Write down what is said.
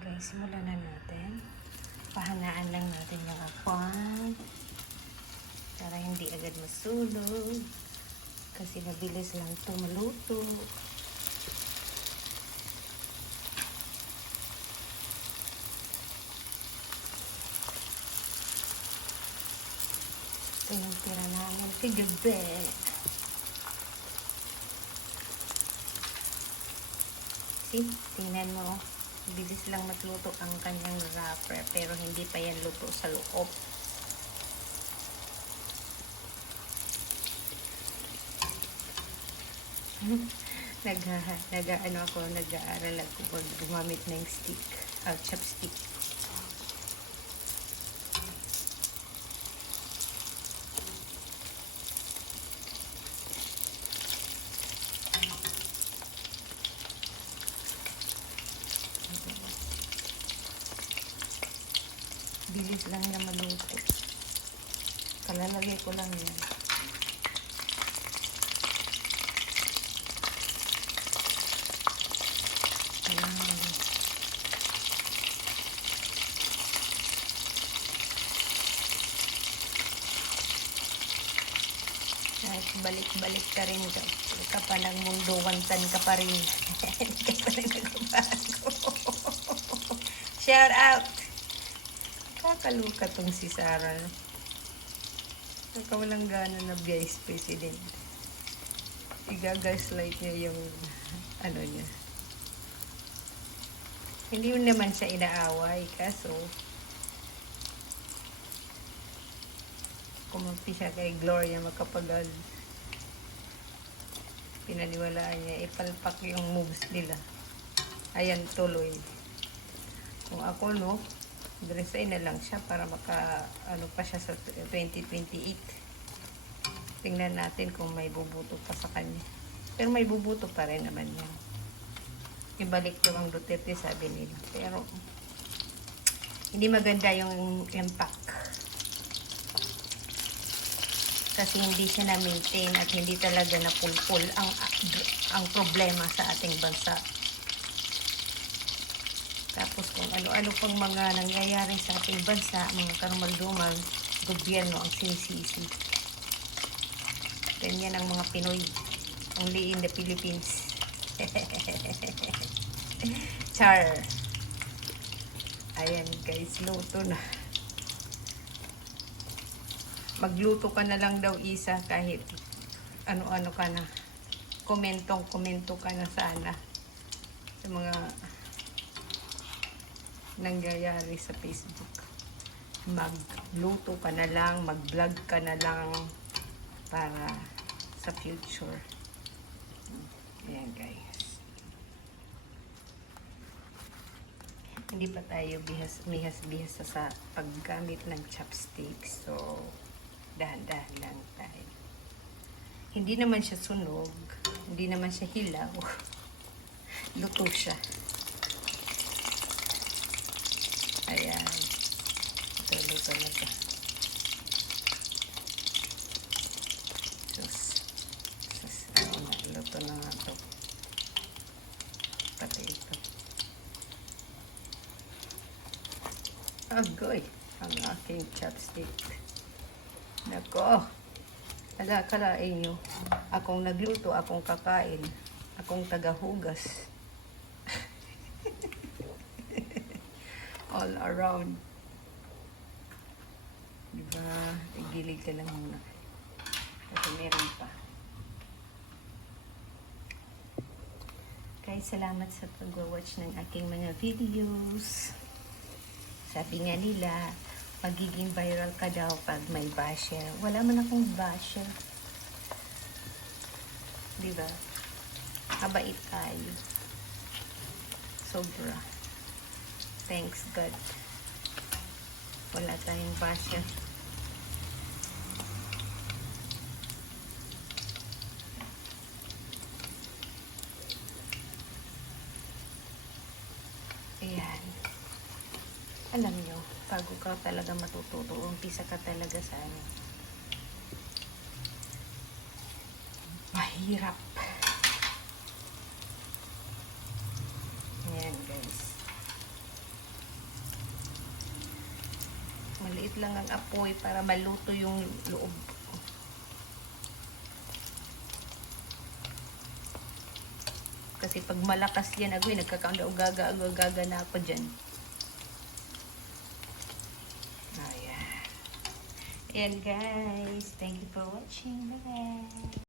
guys, simulan na natin. Pahangaan lang natin yung apoy para hindi agad masulog kasi mabilis lang ito maluto. Ito yung tira namin kagabi. See, tingnan mo. Bilis lang magluto ang kanyang wrapper pero hindi pa yan luto sa loob. Nag-aaral ako pag gumamit ng stick, chopstick. Bilis lang na maluto. Kalalagay ko lang yan. Kahit balik-balik ka rin ka pa ng mundo, wantan ka pa rin. Hindi ka pa rin nagbabago. Shout out! Kakaluka tong si Sarah. Nakawalang gana na vice president. Igagaslight niya yung ano niya. Hindi naman siya inaaway, kaso kumampi siya kay Gloria Macapagal. Pinaniwalaan niya, ipalpak yung moves nila. Ayan, tuloy. Kung ako, no, resign na lang siya para ano pa siya sa 2028. Tingnan natin kung may bubuto pa sa kanya. Pero may bubuto pa rin naman yan. Ibalik daw ang Duterte, sabi nila. Pero hindi maganda yung impact. Kasi hindi siya na-maintain at hindi talaga napulpul ang problema sa ating bansa. Tapos kung ano-ano pang mga nangyayari sa ating bansa, mga karumal-dumal, gobyerno ang sinisisi. Ganyan ang mga Pinoy. Only in the Philippines. Char. Ayan guys, luto na. Magluto ka na lang daw, Isa, kahit ano-ano ka na. Komento ka na sana sa mga nangyayari sa Facebook. Magluto ka na lang, mag-vlog ka na lang para sa future. Ayan guys. Hindi pa tayo bihas sa paggamit ng chopsticks. So, dahan-dahan lang tayo. Hindi naman siya sunog. Hindi naman siya hilaw. Luto siya. Ayan. Ito, luto na siya. Luto na nga ito. Pati ito. Agoy! Ang aking chopstick. Nako! Kalain nyo. Akong nagluto, akong kakain. Akong tagahugas. All around. Diba? Igilid ka lang muna. Kasi meron pa. Guys, salamat sa pag-watch ng aking mga videos. Sabi nga nila, magiging viral ka daw pag may basher. Wala man akong basher. Diba? Mabait tayo. Sobra. Thanks God. Wala tayong basher. Ayan. Alam nyo, bago ka talaga matututo, umpisa ka talaga sa ano. Mahirap. Ayan guys. maliit lang ang apoy para maluto yung loob. Kasi pag malakas yan, agoy, nagkakaunda-ugaga na ako dyan. Ayan. Ayan guys, thank you for watching. Bye-bye.